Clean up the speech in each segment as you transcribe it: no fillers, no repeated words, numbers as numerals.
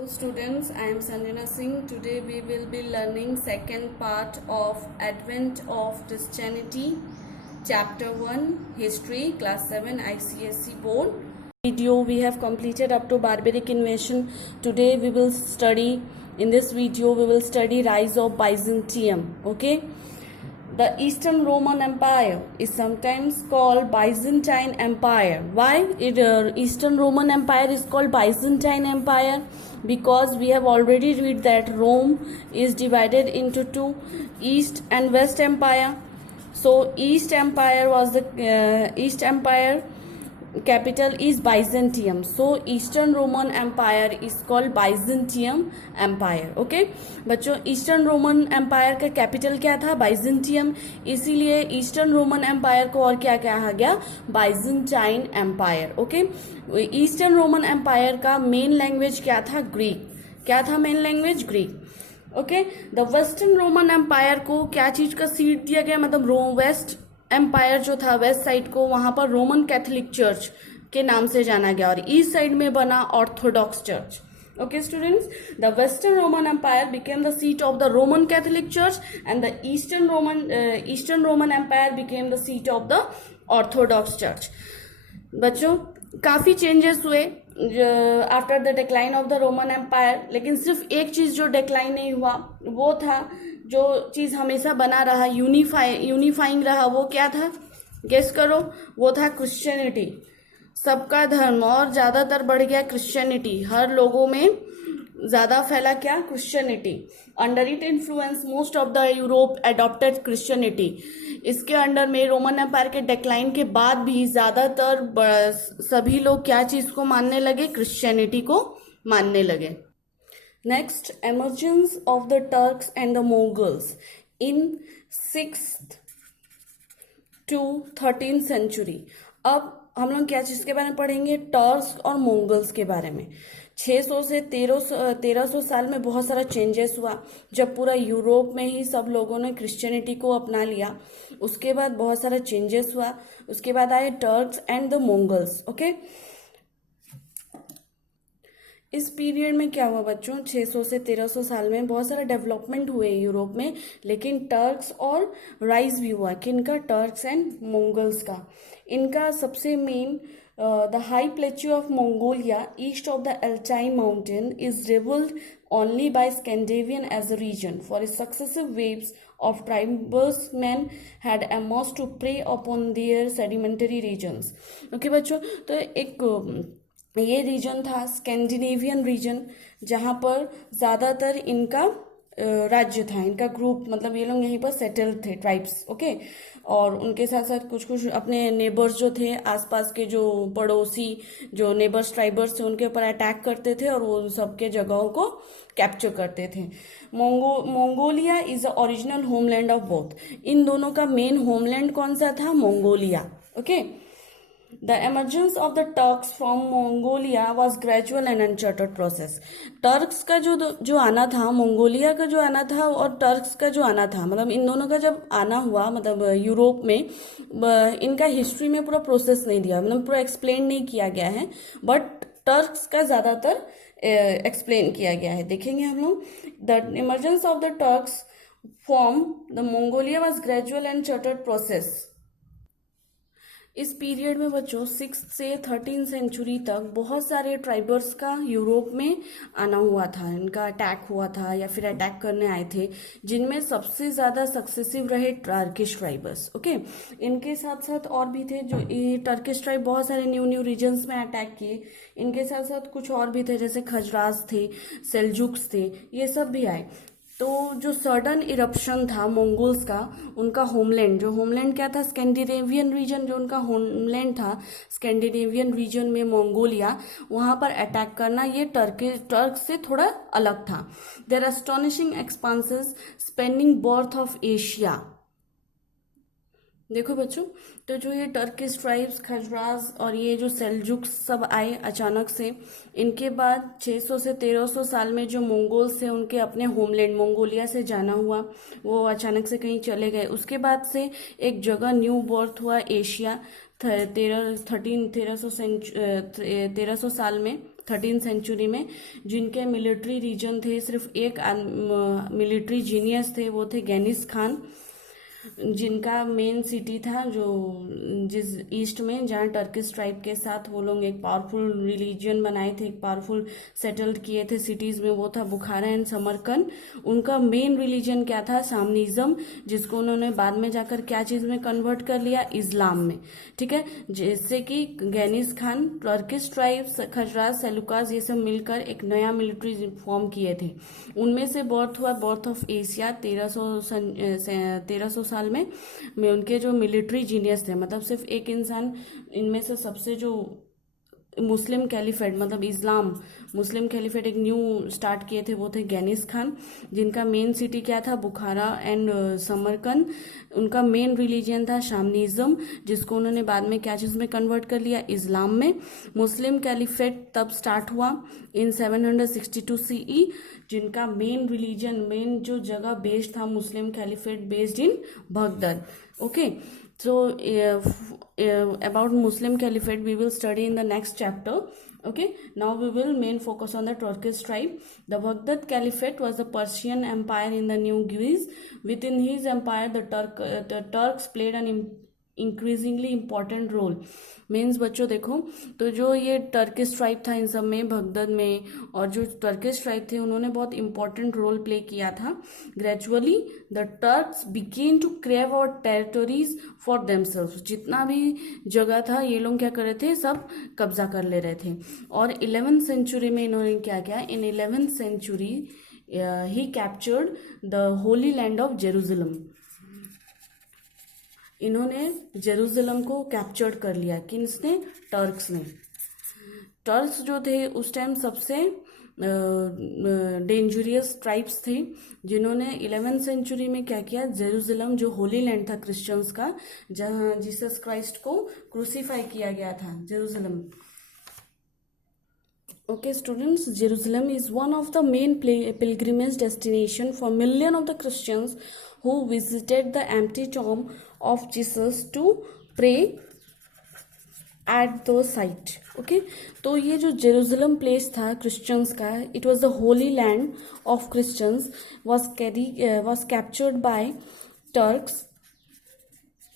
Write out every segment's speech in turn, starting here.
Hello students, I am Sanjana Singh. Today we will be learning second part of Advent of Christianity, Chapter 1, History, Class 7, ICSE Board. Video we have completed up to barbaric invasion. Today we will study, in this video we will study rise of Byzantium. Okay. The Eastern Roman Empire is sometimes called Byzantine Empire. Why Eastern Roman Empire is called Byzantine Empire? Because we have already read that Rome is divided into two, East and West Empire. So East Empire was the East Empire capital is Byzantium. So Eastern Roman Empire is called Byzantium Empire. Okay बच्चों, eastern Roman Empire का capital क्या था? Byzantium. इसीलिए eastern Roman Empire को और क्या कहा गया? Byzantine Empire. Okay, Eastern Roman Empire का मेन लैंग्वेज क्या था? ग्रीक. क्या था main language? Greek. Okay, the Western Roman Empire को क्या चीज का सीट दिया गया? मतलब वेस्ट एम्पायर जो था, वेस्ट साइड को, वहां पर रोमन कैथोलिक चर्च के नाम से जाना गया और ईस्ट साइड में बना Orthodox church. Okay students, the Western Roman Empire became the seat of the Roman Catholic Church and the Eastern Roman Empire became the seat of the Orthodox Church. बच्चों, काफी चेंजेस हुए after the decline of the Roman Empire, लेकिन सिर्फ एक चीज जो decline नहीं हुआ वो था, जो चीज हमेशा बना रहा, यूनिफाइंग रहा, वो क्या था? गेस करो. वो था क्रिश्चियनिटी. सबका धर्म और ज्यादातर बढ़ गया क्रिश्चियनिटी. हर लोगों में ज्यादा फैला क्या? Christianity. Under it influence most of the Europe adopted Christianity. इसके अंडर में रोमन एम्पायर के डिक्लाइन के बाद भी ज्यादातर सभी लोग क्या चीज को मानने लगे? क्रिश्चियनिटी को मानने लगे. Next, emergence of the Turks and the Mughals in 6th to 13th century. अब हम लोग क्या चीज के बारे में पढ़ेंगे? टर्क्स और मंगोल्स के बारे में. 600 से 1300 साल में बहुत सारा चेंजेस हुआ, जब पूरा यूरोप में ही सब लोगों ने क्रिश्चियनिटी को अपना लिया. उसके बाद बहुत सारा चेंजेस हुआ. उसके बाद आए Turks and the Mongols. Okay, इस पीरियड में क्या हुआ बच्चों? 600 से 1300 साल में बहुत सारा डेवलपमेंट हुए यूरोप में, लेकिन टर्क्स और राइज भी हुआ. किनका? टर्क्स एंड मंगोल्स का. इनका सबसे main, the high plateau of Mongolia east of the Altai mountain is rivalled only by Scandinavian as a region, for successive waves of tribesmen had emerged to prey upon their sedimentary regions. Okay बच्चों, तो एक ये reason था Scandinavian reason, जहां पर ज्यादातर इनका राज्य था, इनका ग्रुप, मतलब ये लोग यहीं पर सेटल्ड थे, ट्राइब्स. ओके, और उनके साथ साथ कुछ कुछ अपने नेबर्स जो थे, आसपास के जो पड़ोसी जो नेबर्स ट्राइबर्स थे, उनके ऊपर अटैक करते थे और वो सबके जगहों को कैप्चर करते थे. Mongolia is the original homeland of both. इन दोनों का मेन होमलैंड कौन सा था? Mongolia. Okay, The emergence of the Turks from Mongolia was gradual and uncharted process. Turks का जो आना था, मंगोलिया का जो आना था और टर्क्स का जो आना था, मतलब इन दोनों का जब आना हुआ, मतलब यूरोप में, इनका हिस्ट्री में पूरा प्रोसेस नहीं दिया, मतलब पूरा एक्सप्लेन नहीं किया गया है, बट टर्क्स का ज्यादातर एक्सप्लेन किया गया है. देखेंगे हम लोग. The emergence of the Turks from the Mongolia was gradual and chartered process. इस पीरियड में बच्चों 6th से 13th सेंचुरी तक बहुत सारे ट्राइबर्स का यूरोप में आना हुआ था, इनका अटैक हुआ था या फिर अटैक करने आए थे, जिनमें सबसे ज्यादा सक्सेसिव रहे टर्किश ट्राइबर्स. ओके, इनके साथ साथ और भी थे, जो ये टर्किश ट्राइब बहुत सारे न्यू रीजन्स में अटैक किए. इनके साथ साथ कुछ और भी थे, जैसे खजराज थे, सेल्जुक्स थे, ये सब भी आए. तो जो सडन इरप्शन था मंगोल्स का, उनका होमलैंड, जो होमलैंड क्या था? Scandinavian region. जो उनका होमलैंड था स्कैंडिनेवियन रीजन में मंगोलिया, वहां पर अटैक करना ये टर्क से थोड़ा अलग था. There astonishing expanses spanning breadth of Asia. देखो बच्चों, तो जो ये टर्किश ट्राइब्स, खजराज और ये जो सेल्जुक्स सब आए अचानक से, इनके बाद 600 से 1300 साल में जो मंगोल्स थे, उनके अपने होमलैंड मंगोलिया से जाना हुआ, वो अचानक से कहीं चले गए. उसके बाद से एक जगह न्यू बर्थ हुआ एशिया. 1300 साल में 13th सेंचुरी में, जिनके मिलिट्री रीजन थे, सिर्फ एक मिलिट्री जीनियस थे, वो थे गेनिस खान, जिनका मेन सिटी था जो जिस ईस्ट में, जहाँ टर्किश ट्राइब के साथ वो लोग एक पावरफुल रिलीजन बनाए थे, एक पावरफुल सेटल्ड किए थे सिटीज में, वो था बुखारा एंड समरकंद। उनका मेन रिलीजन क्या था? शामनिज्म, जिसको उन्होंने बाद में जाकर क्या चीज में कन्वर्ट कर लिया? इस्लाम में। ठीक है, जिससे कि गेनिस खान, टर्किश ट्राइब, खजराज, सेलुकास, ये सब मिलकर एक नया मिलिट्री फॉर्म किए थे। उनमें से बर्थ हुआ, बर्थ ऑफ एशिया 1300 साल में उनके जो मिलिट्री जीनियस थे, मतलब सिर्फ एक इंसान, इनमें से सबसे जो मुस्लिम कैलिफेट, मतलब इस्लाम मुस्लिम कैलिफेट एक न्यू स्टार्ट किए थे, वो थे गेनिस खान, जिनका मेन सिटी क्या था? बुखारा एंड समरकंद। उनका मेन रिलीजन था शामनिज्म, जिसको उन्होंने बाद में क्या चीज में कन्वर्ट कर लिया? इस्लाम में। मुस्लिम कैलिफेट तब स्टार्ट हुआ इन 762 सीई, जिनका मेन रिलीजन, मेन जो जगह बेस्ड था Muslim caliphate, based in Baghdad. Okay, so about Muslim Caliphate we will study in the next chapter. Okay, now we will main focus on the Turkish tribe. The Baghdad Caliphate was the Persian Empire in the New Greece. Within his empire, the Turks played an increasingly important role. Means बच्चों देखो, तो जो ये Turkish tribe था इन सब में, Baghdad में, और जो टर्किश ट्राइब थे उन्होंने बहुत इंपॉर्टेंट रोल प्ले किया था। Gradually the Turks began to carve our territories for themselves. जितना भी जगह था ये लोग क्या कर रहे थे? सब कब्जा कर ले रहे थे। और 11th सेंचुरी में इन्होंने क्या किया? In 11th century he captured the Holy Land of Jerusalem. इन्होंने जेरूसलम को कैप्चर कर लिया। किसने? टर्क्स ने। टर्क्स जो थे उस टाइम सबसे डेंजरियस ट्राइब्स थे, जिन्होंने 11th सेंचुरी में क्या किया? जेरूसलम जो होली लैंड था क्रिश्चियंस का, जहां जीसस क्राइस्ट को क्रूसीफाई किया गया था, Jerusalem. Okay students, Jerusalem is one of the main pilgrimage destination for millions of the Christians who visited the empty tomb of Jesus to pray at the site. Okay, तो ये जो Jerusalem place था Christians का, it was the holy land of Christians, was captured by Turks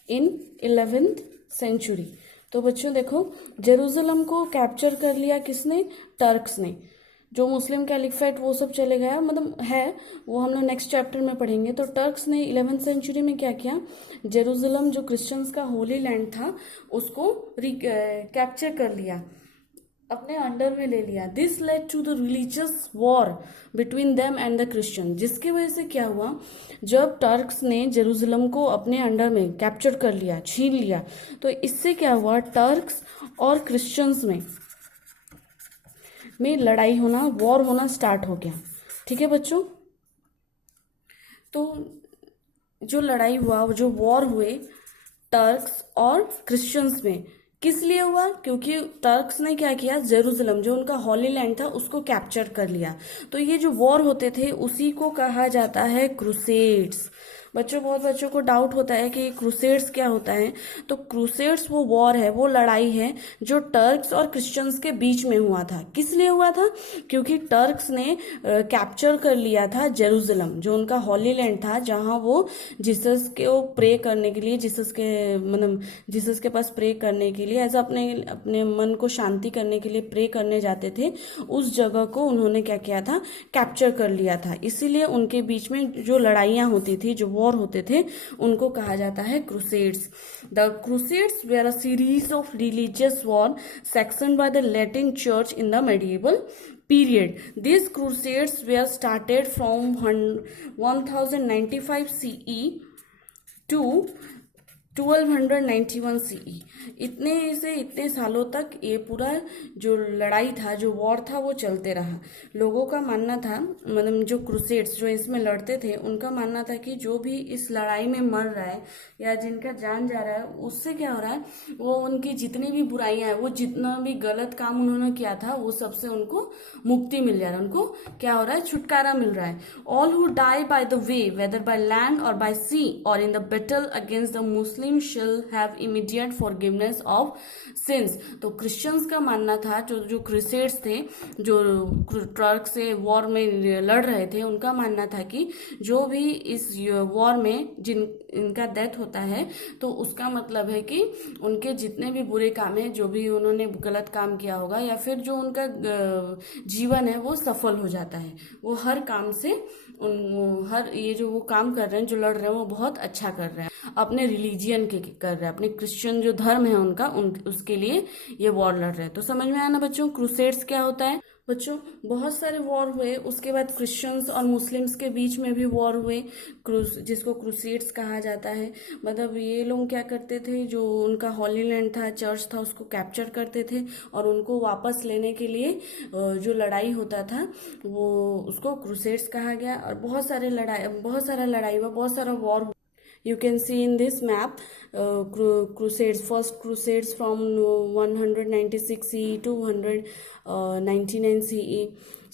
in 11th century. तो बच्चों देखो, Jerusalem को capture कर लिया किसने? टर्क्स ने। जो मुस्लिम कैलिफेट वो सब चले गया, मतलब है वो हम लोग नेक्स्ट चैप्टर में पढ़ेंगे। तो टर्क्स ने 11th सेंचुरी में क्या किया? जेरूसलम जो क्रिश्चियंस का होली लैंड था उसको कैप्चर कर लिया, अपने अंडर में ले लिया। This led to the religious war between them and the Christian, जिसकी वजह से क्या हुआ? जब टर्क्स ने जेरूसलम को अपने अंडर में कैप्चर कर लिया, छीन लिया, तो इससे क्या हुआ? टर्क्स और क्रिश्चियंस में लड़ाई होना, वॉर होना स्टार्ट हो गया। ठीक है बच्चों, तो जो लड़ाई हुआ, जो वॉर हुए टर्क्स और क्रिश्चियंस में, किस लिए हुआ? क्योंकि टर्क्स ने क्या किया? जेरूसलम जो उनका हॉली लैंड था उसको कैप्चर कर लिया। तो ये जो वॉर होते थे उसी को कहा जाता है क्रूसेड्स। बच्चों, बहुत बच्चों को डाउट होता है कि क्रूसेड्स क्या होता है। तो क्रूसेड्स वो वॉर है, वो लड़ाई है जो टर्क्स और क्रिश्चियंस के बीच में हुआ था। किस लिए हुआ था? क्योंकि टर्क्स ने कैप्चर कर लिया था जेरूसलम जो उनका हॉली लैंड था, जहां वो जीसस को प्रे करने के लिए, जीसस के पास प्रे करने के लिए, ऐसा अपने मन को शांति करने के लिए प्रे करने जाते थे। उस जगह को उन्होंने क्या किया था? कैप्चर कर लिया था। इसीलिए उनके बीच में जो लड़ाइयाँ होती थी, जो वॉर होते थे, उनको कहा जाता है crusades. The crusades were a series of religious war sanctioned by the Latin church in the medieval period. These crusades were started from 1095 CE to 1291 CE। इतने सालों तक ये पूरा जो लड़ाई था, जो वॉर था, वो चलते रहा। लोगों का मानना था, मतलब जो क्रूसेड्स जो इसमें लड़ते थे, उनका मानना था कि जो भी इस लड़ाई में मर रहा है या जिनका जान जा रहा है, उससे क्या हो रहा है? वो उनकी जितनी भी बुराइयां हैं, वो जितना भी गलत काम उन्होंने किया था, वो सबसे उनको मुक्ति मिल जा रहा है। उनको क्या हो रहा है? छुटकारा मिल रहा है। All who die by the way, whether by land और बाय सी और in the battle against the Muslim Muslim shall have immediate forgiveness of sins. तो क्रिश्चियंस का मानना था, जो क्रूसेड्स थे, जो टर्क से वॉर में लड़ रहे थे, उनका मानना था कि जो भी इस वॉर में इनका डेथ होता है तो उसका मतलब है कि उनके जितने भी बुरे काम है, जो भी उन्होंने गलत काम किया होगा, या फिर जो उनका जीवन है वो सफल हो जाता है। वो हर काम से हर ये जो वो काम कर रहे हैं, जो लड़ रहे हैं, वो बहुत अच्छा कर रहे हैं, अपने रिलीजियन के कर रहे हैं, अपने क्रिश्चियन जो धर्म है उनका उसके लिए ये वॉर लड़ रहे हैं। तो समझ में आया ना बच्चों क्रूसेड्स क्या होता है। बच्चों बहुत सारे वॉर हुए, उसके बाद क्रिश्चियंस और मुस्लिम्स के बीच में भी वॉर हुए, जिसको क्रूसेड्स कहा जाता है। मतलब ये लोग क्या करते थे, जो उनका हॉली लैंड था, चर्च था, उसको कैप्चर करते थे और उनको वापस लेने के लिए जो लड़ाई होता था वो उसको क्रूसेड्स कहा गया। और बहुत सारा लड़ाई हुआ, बहुत सारा war. You can see in this map crusades. First crusades from 196 CE to 199 CE.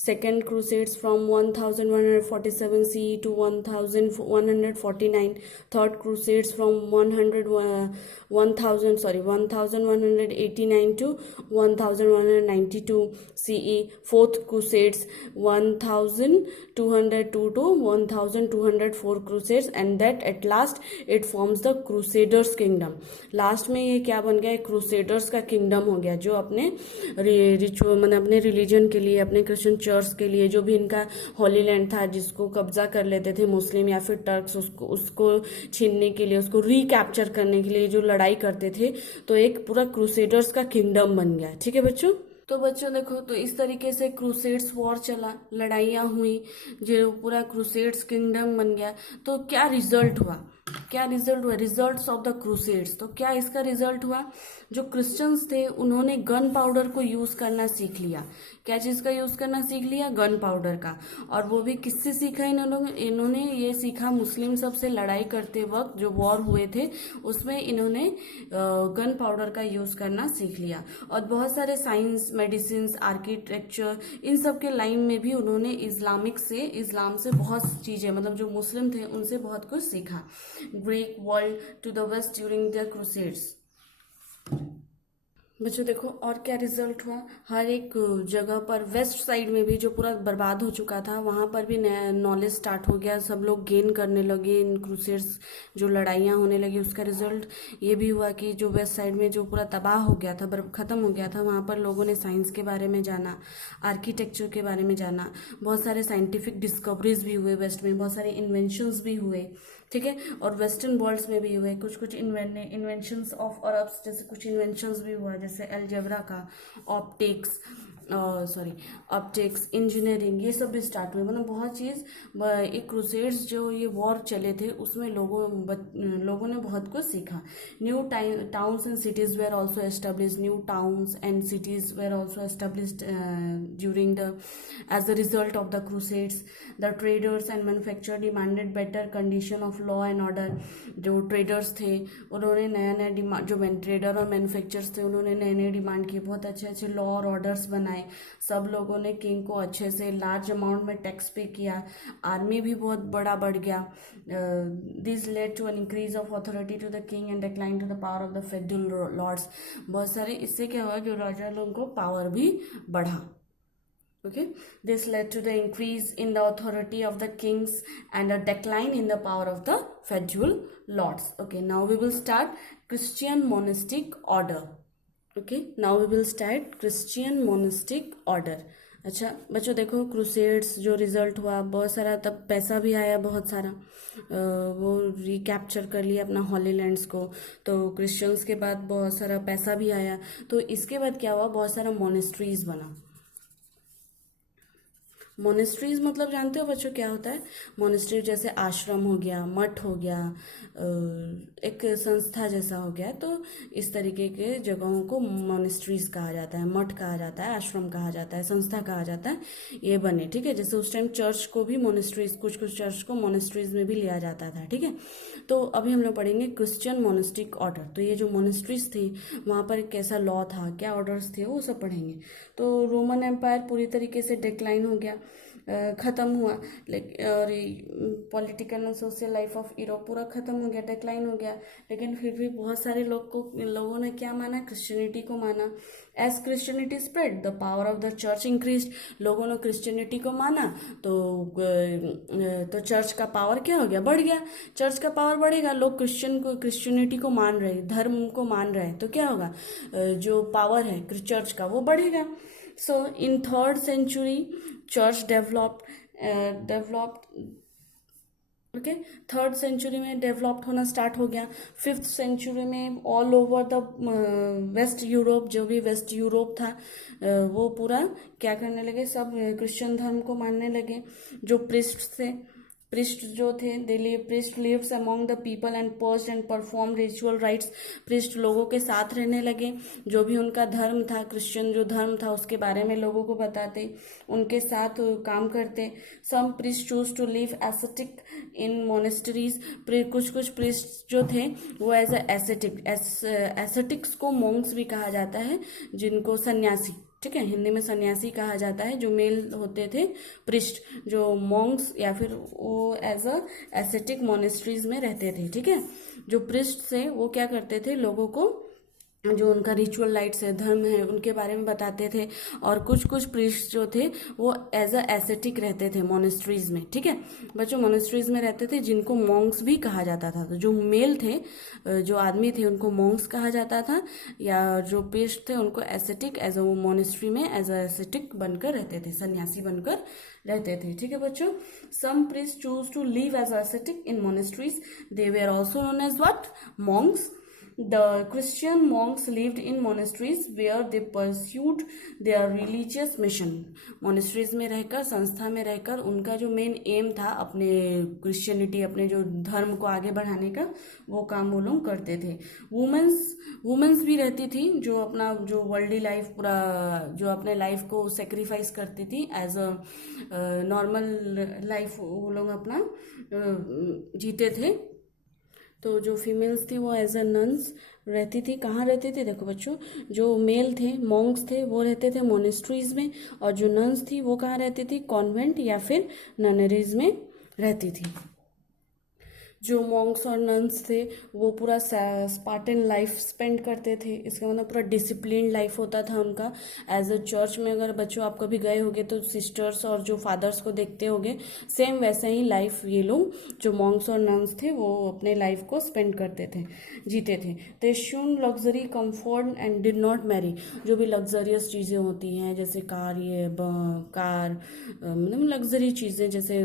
Second crusades from 1147 CE to 1149. Third crusades from 1189 to 1192 CE. Fourth crusades 1202 to 1204 crusades, and that at last it forms the crusaders kingdom. Last में ये क्या बन गया, crusaders का kingdom हो गया, जो अपने रिचुअल मतलब अपने रिलीजन के लिए, अपने क्रिश्चियन चर्च के लिए, जो भी इनका हॉली लैंड था जिसको कब्जा कर लेते थे मुस्लिम या फिर टर्क्स, उसको छीनने के लिए, उसको रिकैप्चर करने के लिए जो लड़ाई करते थे, तो एक पूरा क्रूसेडर्स का किंगडम बन गया। ठीक है बच्चों। तो बच्चों देखो, तो इस तरीके से क्रूसेड्स वॉर चला, लड़ाइयाँ हुई, जो पूरा क्रूसेड्स किंगडम बन गया। तो क्या रिजल्ट हुआ, रिजल्ट्स ऑफ द क्रूसेड्स। तो क्या इसका रिजल्ट हुआ, जो क्रिश्चियंस थे उन्होंने गन पाउडर को यूज करना सीख लिया। क्या चीज का यूज करना सीख लिया, गन पाउडर का। और वो भी किससे सीखा इन्होंने ये सीखा मुस्लिम सबसे लड़ाई करते वक्त, जो वॉर हुए थे उसमें इन्होंने गन पाउडर का यूज करना सीख लिया। और बहुत सारे साइंस, मेडिसिन, आर्किटेक्चर, इन सब के लाइन में भी उन्होंने इस्लाम से बहुत चीजें, मतलब जो मुस्लिम थे उनसे बहुत कुछ सीखा। Greek world to the West during the Crusades. बच्चों देखो और क्या रिजल्ट हुआ, हर एक जगह पर, वेस्ट साइड में भी जो पूरा बर्बाद हो चुका था वहां पर भी नया नॉलेज स्टार्ट हो गया, सब लोग गेन करने लगे इन क्रूसेड्स, जो लड़ाइयाँ होने लगी। उसका रिजल्ट ये भी हुआ कि जो वेस्ट साइड में जो पूरा तबाह हो गया था, खत्म हो गया था, वहां पर लोगों ने साइंस के बारे में जाना, आर्किटेक्चर के बारे में जाना, बहुत सारे साइंटिफिक डिस्कवरीज भी हुए वेस्ट में, बहुत सारे इन्वेंशंस भी हुए। ठीक है। और वेस्टर्न वर्ल्ड्स में भी हुए कुछ इन्वेंशंस ऑफ अरब्स, जैसे कुछ इन्वेंशंस भी हुआ, जैसे अलजेब्रा का, ऑप्टिक्स, इंजीनियरिंग, ये सब भी स्टार्ट हुए। मतलब बहुत चीज़, एक क्रूसेड्स जो ये वॉर चले थे उसमें लोगों ने बहुत कुछ सीखा। New towns and cities were also established, during the as a result of the Crusades. The traders and manufacture demanded better condition of law and order. जो ट्रेडर्स थे उन्होंने नया डिमांड, जो ट्रेडर और मैन्युफैक्चरर्स थे उन्होंने नए डिमांड किए, बहुत अच्छे लॉ और ऑर्डर्स बनाए। सब लोगों ने किंग को अच्छे से लार्ज अमाउंट में टैक्स पे किया, आर्मी भी बहुत बड़ा बढ़ गया। This led to an increase of authority to the king and decline to the power of the federal lords. बहुत सारे, इससे क्या हुआ, जो राजा लोगों को पावर भी बढ़ा। Okay, this led to the increase in the authority of the kings and a decline in the power of the feudal lords. Okay, now we will start Christian monastic order. Okay, now we will start Christian monastic order. अच्छा बच्चों देखो, crusades जो result हुआ, बहुत सारा तब पैसा भी आया, बहुत सारा वो रिकैप्चर कर लिया अपना हॉली लैंड्स को। तो क्रिश्चियंस के बाद बहुत सारा पैसा भी आया। तो इसके बाद क्या हुआ, बहुत सारा मोनेस्ट्रीज बना। मोनेस्ट्रीज मतलब जानते हो बच्चों क्या होता है, मोनेस्ट्री जैसे आश्रम हो गया, मठ हो गया, एक संस्था जैसा हो गया। तो इस तरीके के जगहों को मोनेस्ट्रीज कहा जाता है, मठ कहा जाता है, आश्रम कहा जाता है, संस्था कहा जाता है, ये बने। ठीक है, जैसे उस टाइम चर्च को भी मोनेस्ट्रीज, कुछ चर्च को मोनेस्ट्रीज में भी लिया जाता था। ठीक है, तो अभी हम लोग पढ़ेंगे क्रिश्चियन मोनेस्टिक ऑर्डर। तो ये जो मोनेस्ट्रीज थी वहाँ पर कैसा लॉ था, क्या ऑर्डर्स थे, वो सब पढ़ेंगे। तो रोमन एम्पायर पूरी तरीके से डिक्लाइन हो गया, ख़त्म हुआ। और political and social life of Europe पूरा ख़त्म हो गया, डिक्लाइन हो गया। लेकिन फिर भी बहुत सारे लोगों ने क्या माना, क्रिश्चियनिटी को माना। As Christianity spread the power of the church increase. लोगों ने क्रिश्चियनिटी को माना तो चर्च का पावर क्या हो गया, बढ़ गया। चर्च का पावर बढ़ेगा, लोग क्रिश्चियनिटी को मान रहे, धर्म को मान रहे हैं, तो क्या होगा, जो पावर है चर्च का वो बढ़ेगा। So in 3rd century, church developed. Okay, 3rd century में डेवलप्ड होना स्टार्ट हो गया। 5th सेंचुरी में all over the West Europe, जो भी वेस्ट यूरोप था वो पूरा क्या करने लगे, सब क्रिश्चियन धर्म को मानने लगे। जो प्रिस्ट जो थे, priest lives among the people and pursed and perform ritual rites. Priest लोगों के साथ रहने लगे, जो भी उनका धर्म था, क्रिश्चियन जो धर्म था उसके बारे में लोगों को बताते, उनके साथ काम करते। Some priest choose to live ascetic in monasteries. कुछ प्रिस्ट जो थे वो एज एसेटिक्स को मॉन्क्स भी कहा जाता है, जिनको सन्यासी, ठीक है, हिंदी में सन्यासी कहा जाता है। जो मेल होते थे प्रिस्ट, जो मॉन्क्स या फिर वो एज अ एसेटिक मोनेस्ट्रीज में रहते थे, ठीक है। जो प्रिस्ट थे वो क्या करते थे, लोगों को जो उनका रिचुअल लाइट्स है, धर्म है, उनके बारे में बताते थे। और कुछ प्रीस्ट जो थे वो एज अ एसेटिक रहते थे मोनेस्ट्रीज में, ठीक है बच्चों, मोनेस्ट्रीज में रहते थे, जिनको मॉन्क्स भी कहा जाता था। तो जो मेल थे, जो आदमी थे, उनको मॉन्क्स कहा जाता था, या जो प्रीस्ट थे उनको एसेटिक, एज अ मोनेस्ट्री में एज अ एसेटिक बनकर रहते थे, सन्यासी बनकर रहते थे, ठीक है बच्चों। Some priest choose to live as ascetic in monasteries, they were also known as what, monks. The Christian monks lived in monasteries where they pursued their religious mission. Monasteries में रहकर, संस्था में रहकर, उनका जो मेन एम था अपने Christianity, अपने जो धर्म को आगे बढ़ाने का, वो काम वो लोग करते थे। वुमेन्स भी रहती थी, जो अपना जो वर्ल्डली लाइफ पूरा, जो अपने लाइफ को सेक्रीफाइस करती थी, एज अ नॉर्मल लाइफ वो लोग अपना जीते थे। तो जो फीमेल्स थी वो एज अ नन्स रहती थी। कहाँ रहती थी, देखो बच्चों, जो मेल थे, मॉन्क्स थे, वो रहते थे मोनेस्ट्रीज में, और जो नन्स थी वो कहाँ रहती थी, कॉन्वेंट या फिर ननरीज में रहती थी। जो मॉन्क्स और नन्स थे वो पूरा स्पार्टन लाइफ स्पेंड करते थे, इसका मतलब पूरा डिसिप्लिन लाइफ होता था उनका। एज अ चर्च में अगर बच्चों आप कभी गए होगे तो सिस्टर्स और जो फादर्स को देखते होगे, सेम वैसे ही लाइफ ये लोग जो मॉन्क्स और नन्स थे वो अपने लाइफ को स्पेंड करते थे, जीते थे। They shun luxury comfort and did not marry. जो भी लग्जरियस चीज़ें होती हैं, जैसे कार, मतलब लग्जरी चीज़ें, जैसे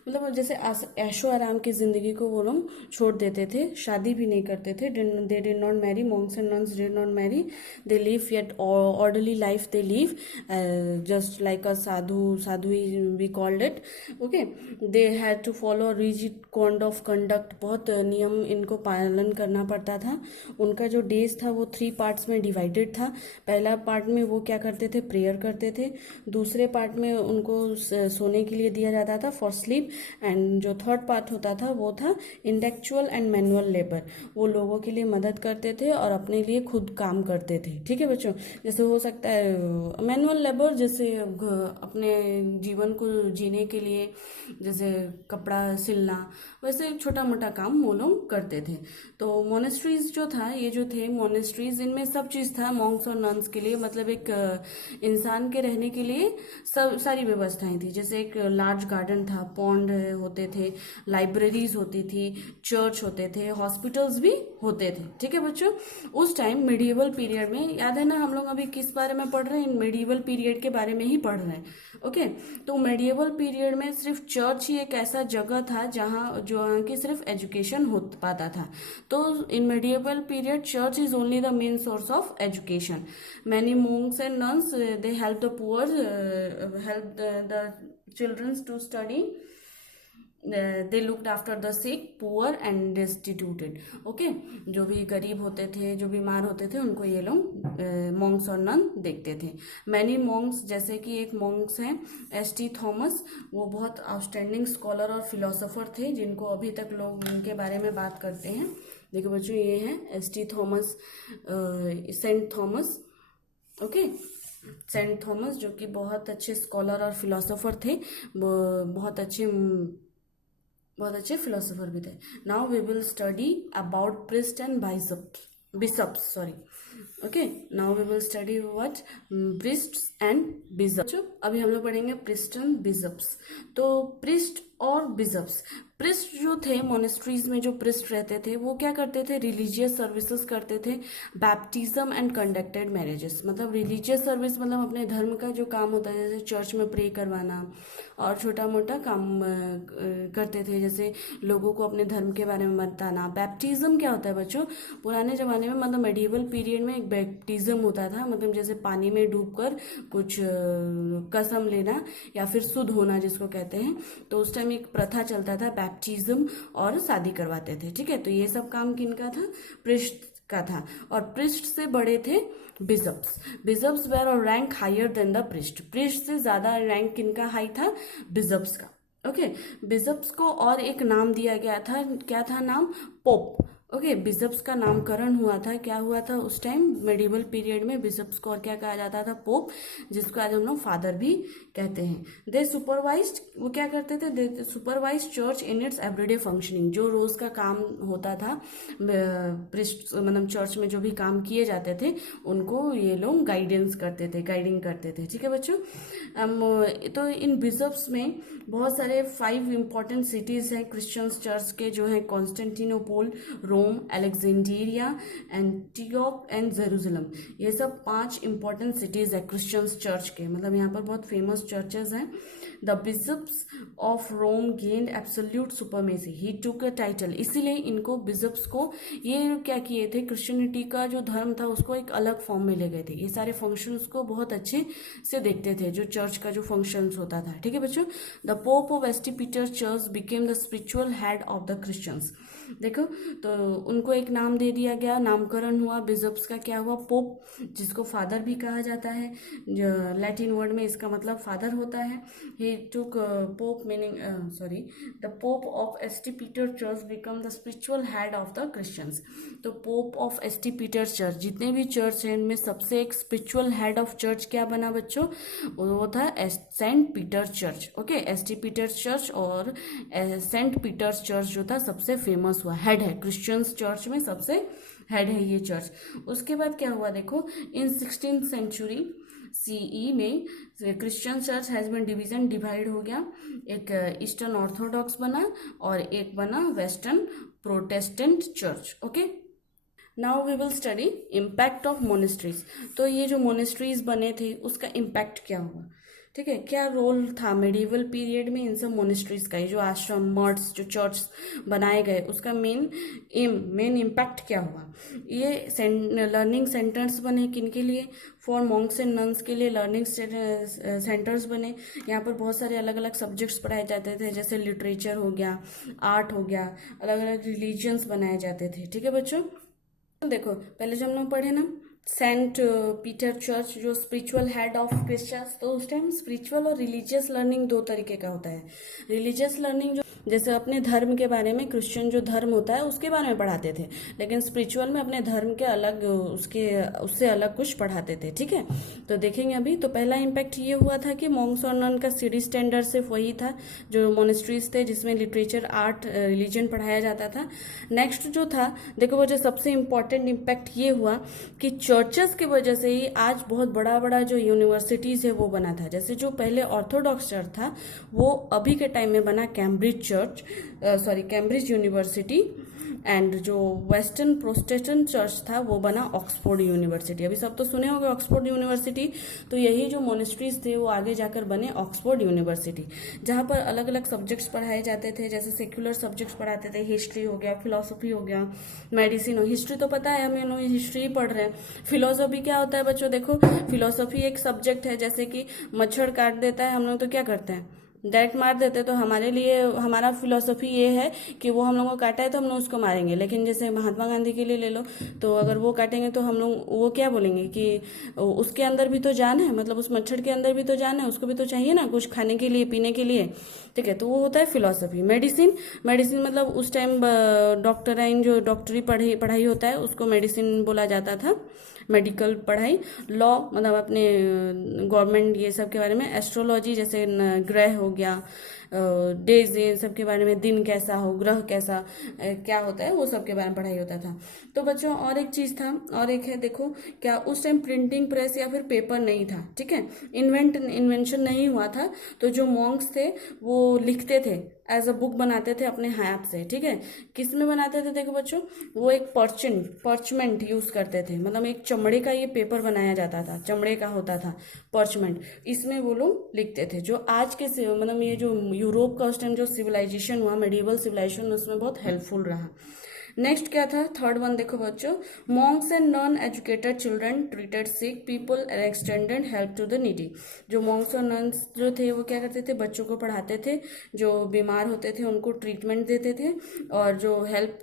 मतलब जैसे ऐशो आराम की ज़िंदगी को वो लोग छोड़ देते थे, शादी भी नहीं करते थे। They did not marry, monks and nuns did not marry, they live yet orderly life they live, just like a sadhu we called it, okay. They had to follow rigid code of conduct, बहुत नियम इनको पालन करना पड़ता था। उनका जो days था वो 3 पार्ट्स में डिवाइडेड था। पहला पार्ट में वो क्या करते थे, प्रेयर करते थे। दूसरे पार्ट में उनको सोने के लिए दिया जाता था, फॉर स्लीप। एंड जो थर्ड पार्ट होता था वो था इंटेलेक्चुअल एंड मैनुअल लेबर, वो लोगों के लिए मदद करते थे और अपने लिए खुद काम करते थे, ठीक है बच्चों। जैसे हो सकता है मैनुअल लेबर, जैसे अपने जीवन को जीने के लिए जैसे कपड़ा सिलना, वैसे छोटा मोटा काम वो लोग करते थे। तो मोनेस्ट्रीज जो था, ये जो थे मोनेस्ट्रीज, इनमें सब चीज़ था मॉन्क्स और नन्स के लिए, मतलब एक इंसान के रहने के लिए सब सारी व्यवस्थाएं थी। जैसे एक लार्ज गार्डन था, पॉन्ड होते थे, लाइब्रेरीज होती थी, चर्च होते थे, हॉस्पिटल्स भी होते थे, ठीक है बच्चों। उस टाइम मिडिवल पीरियड में, याद है ना हम लोग अभी किस बारे में पढ़ रहे हैं, मिडिवल पीरियड के बारे में ही पढ़ रहे हैं, ओके। तो मिडिवल पीरियड में सिर्फ चर्च ही एक ऐसा जगह था जहाँ की सिर्फ एजुकेशन हो पाता था। तो in medieval period church is only the main source of education. Many monks and nuns, they help the poor, help the children to study. They looked after the sick, poor and destituted, okay। जो भी गरीब होते थे, जो बीमार होते थे, उनको ये लोग मॉन्क्स और नन देखते थे। मैनी मॉन्क्स, जैसे कि एक मॉन्क्स हैं एस.टी. थॉमस, वो बहुत आउटस्टैंडिंग स्कॉलर और फिलोसोफर थे, जिनको अभी तक लोग उनके बारे में बात करते हैं। देखो बच्चों, ये हैं S T. Thomas, saint Thomas, okay. Saint Thomas, जो कि बहुत अच्छे स्कॉलर और फिलोसोफर थे, बहुत अच्छे फिलोसोफर भी थे। Now we will study about priest and bishops, sorry. Okay, now we will study what priests and bishops. अभी हम लोग पढ़ेंगे प्रिस्ट एंड बिशप्स। तो प्रिस्ट और बिशप्स, प्रिस्ट जो थे मोनेस्ट्रीज में, जो प्रिस्ट रहते थे वो क्या करते थे, रिलीजियस सर्विसेज करते थे, बैप्टिज्म एंड कंडक्टेड मैरिजेस। मतलब रिलीजियस सर्विस मतलब अपने धर्म का जो काम होता है, जैसे चर्च में प्रे करवाना और छोटा मोटा काम करते थे, जैसे लोगों को अपने धर्म के बारे में बताना। बैप्टिज्म क्या होता है बच्चों, पुराने जमाने में मतलब मेडिवल पीरियड में एक बैप्टिज्म होता था, मतलब जैसे पानी में डूबकर कुछ कसम लेना या फिर शुद्ध होना जिसको कहते हैं। तो उस टाइम एक प्रथा चलता था बैप्टिज्म, और शादी करवाते थे। ठीक है, तो ये सब काम किनका था, प्रिस्ट का था। और प्रिस्ट से बड़े थे बिशप्स। बिशप्स वेर और rank higher than the priest. Priest से ज्यादा रैंक किनका हाई था, बिशप्स का। ओके, बिशप्स को और एक नाम दिया गया था, क्या था नाम, पोप। ओके, बिशप्स का नामकरण हुआ था, क्या हुआ था उस टाइम मेडिवल पीरियड में, बिशप्स को और क्या कहा जाता था, पोप, जिसको आज हम लोग फादर भी कहते हैं। दे सुपरवाइज्ड, वो क्या करते थे, they supervise church in its everyday functioning. जो रोज का काम होता था प्रिस्ट, मतलब चर्च में जो भी काम किए जाते थे उनको ये लोग गाइडेंस करते थे, गाइडिंग करते थे। ठीक है बच्चों, तो इन बिशप्स में बहुत सारे 5 इंपॉर्टेंट सिटीज हैं क्रिश्चियंस चर्च के, जो है Constantinople, Rome, Alexandria, Antioch and Jerusalem. ये सब 5 इंपॉर्टेंट सिटीज है क्रिश्चियंस चर्च के, मतलब यहाँ पर बहुत फेमस चर्चेज हैं। The bishops of Rome gained absolute supremacy, he took a title. इसीलिए इनको बिशप्स को ये क्या किए थे, क्रिश्चियनिटी का जो धर्म था उसको एक अलग फॉर्म में ले गए थे। ये सारे फंक्शंस को बहुत अच्छे से देखते थे, जो चर्च का जो फंक्शंस होता था। ठीक है बच्चों, the pope of St Peter church became the spiritual head of the Christians. देखो, तो उनको एक नाम दे दिया गया, नामकरण हुआ बिशप्स का, क्या हुआ, पोप, जिसको फादर भी कहा जाता है। लैटिन वर्ड में इसका मतलब फादर होता है। He took pope meaning the pope of St Peter church become the spiritual head of the Christians. तो pope of St Peter church, जितने भी चर्च हैं इनमें सबसे एक स्पिरिचुअल हेड ऑफ चर्च क्या बना बच्चों, वो था saint Peter church. Okay, St Peter church और सेंट पीटर्स चर्च जो था सबसे फेमस हुआ, हेड है क्रिश्चियंस चर्च में, सबसे हेड है ये चर्च। उसके बाद क्या हुआ देखो, इन 16th सेंचुरी CE में Christian church has been divide हो गया। एक ईस्टर्न ऑर्थोडॉक्स बना और एक बना Western Protestant church. Okay, now we will study impact of monasteries. तो ये जो मोनेस्ट्रीज बने थे उसका इम्पैक्ट क्या हुआ, ठीक है, क्या रोल था मेडिवल पीरियड में इन सब मोनेस्ट्रीज का। ये जो आश्रम, मठ्स, जो चर्च बनाए गए उसका मेन इम्पैक्ट क्या हुआ। ये लर्निंग सेंटर्स बने किनके लिए, फॉर मॉन्क्स एंड नन्स के लिए लर्निंग सेंटर्स बने। यहाँ पर बहुत सारे अलग अलग सब्जेक्ट्स पढ़ाए जाते थे, जैसे लिटरेचर हो गया, आर्ट हो गया, अलग अलग रिलीजियंस बनाए जाते थे। ठीक है बच्चों, देखो पहले जो हम लोग पढ़े ना, सेंट पीटर चर्च जो स्पिरिचुअल हेड ऑफ क्रिश्चियंस, तो उस टाइम स्पिरिचुअल और रिलीजियस लर्निंग 2 तरीके का होता है। रिलीजियस लर्निंग जो जैसे अपने धर्म के बारे में, क्रिश्चियन जो धर्म होता है उसके बारे में पढ़ाते थे, लेकिन स्पिरिचुअल में अपने धर्म के अलग, उससे अलग कुछ पढ़ाते थे। ठीक है, तो देखेंगे अभी। तो पहला इम्पैक्ट ये हुआ था कि मॉन्क्स और नन का स्टडी स्टैंडर्ड सिर्फ वही था जो मोनेस्ट्रीज थे, जिसमें लिटरेचर, आर्ट, रिलीजन पढ़ाया जाता था। नेक्स्ट जो था देखो, वो जो सबसे इम्पॉर्टेंट इम्पैक्ट ये हुआ कि चर्चेस की वजह से ही आज बहुत बड़ा बड़ा जो यूनिवर्सिटीज है वो बना था। जैसे जो पहले ऑर्थोडॉक्स चर्च था वो अभी के टाइम में बना कैम्ब्रिज यूनिवर्सिटी, एंड जो वेस्टर्न प्रोटेस्टेंट चर्च था वो बना ऑक्सफोर्ड यूनिवर्सिटी। अभी सब तो सुने होंगे ऑक्सफोर्ड यूनिवर्सिटी, तो यही जो मोनेस्ट्रीज थे वो आगे जाकर बने ऑक्सफोर्ड यूनिवर्सिटी, जहाँ पर अलग अलग सब्जेक्ट्स पढ़ाए जाते थे। जैसे सेक्युलर सब्जेक्ट्स पढ़ाते थे, हिस्ट्री हो गया, फिलोसफी हो गया, मेडिसिन हो। हिस्ट्री तो पता है हमें, लोग हिस्ट्री पढ़ रहे हैं। फिलोसफी क्या होता है बच्चों, देखो फिलोसफी एक सब्जेक्ट है, जैसे कि मच्छर काट देता है, हम लोग तो क्या करते हैं, डायरेक्ट मार देते। तो हमारे लिए हमारा फिलोसफी ये है कि वो हम लोगों को काटा है तो हम लोग उसको मारेंगे। लेकिन जैसे महात्मा गांधी के लिए ले लो, तो अगर वो काटेंगे तो हम लोग वो क्या बोलेंगे कि उसके अंदर भी तो जान है, मतलब उस मच्छर के अंदर भी तो जान है, उसको भी तो चाहिए ना कुछ खाने के लिए, पीने के लिए। ठीक है, तो वो होता है फिलोसफी। मेडिसिन मतलब उस टाइम डॉक्टराइन जो डॉक्टरी पढ़ाई होता है उसको मेडिसिन बोला जाता था। मेडिकल पढ़ाई, लॉ मतलब अपने गवर्नमेंट ये सब के बारे में, एस्ट्रोलॉजी जैसे ग्रह हो गया, डेज ये सब के बारे में, दिन कैसा हो, ग्रह कैसा क्या होता है, वो सब के बारे में पढ़ाई होता था। तो बच्चों और एक चीज था, और एक है देखो, क्या उस टाइम प्रिंटिंग प्रेस या फिर पेपर नहीं था, ठीक है, इन्वेंशन नहीं हुआ था, तो जो मॉन्क्स थे वो लिखते थे, एज अ बुक बनाते थे अपने हाथ से, ठीक है। किस में बनाते थे देखो बच्चों, वो एक पर्चमेंट यूज करते थे, मतलब एक चमड़े का ये पेपर बनाया जाता था, चमड़े का होता था पर्चमेंट, इसमें वो लोग लिखते थे। जो आज के मतलब ये जो यूरोप का उस टाइम जो सिविलाइजेशन हुआ, मेडिवल सिविलाइजेशन, उसमें बहुत हेल्पफुल रहा। नेक्स्ट क्या था, थर्ड वन देखो बच्चों, monks and nuns educated children treated sick people and extended help to the needy. जो मॉन्क्स और नन्स जो थे वो क्या करते थे, बच्चों को पढ़ाते थे, जो बीमार होते थे उनको ट्रीटमेंट देते थे, और जो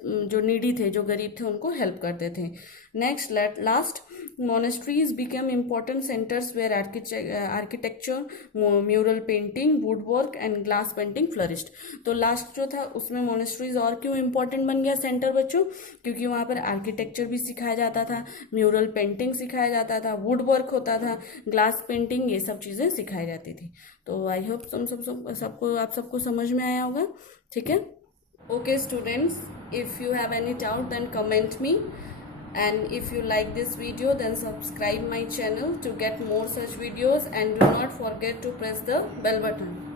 जो नीडी थे, जो गरीब थे, उनको हेल्प करते थे। Next last, monasteries became important centers where architecture, mural painting, woodwork and glass painting flourished। तो लास्ट जो था उसमें monasteries और क्यों important बन गया सेंटर बच्चों, क्योंकि वहाँ पर आर्किटेक्चर भी सिखाया जाता था, म्यूरल पेंटिंग सिखाया जाता था, वुड वर्क होता था, ग्लास पेंटिंग, ये सब चीज़ें सिखाई जाती थी। तो आई होप सबको आप सबको समझ में आया होगा, ठीक है। Okay students, if you have any doubt then comment me, and if you like this video then subscribe my channel to get more such videos, and do not forget to press the bell button.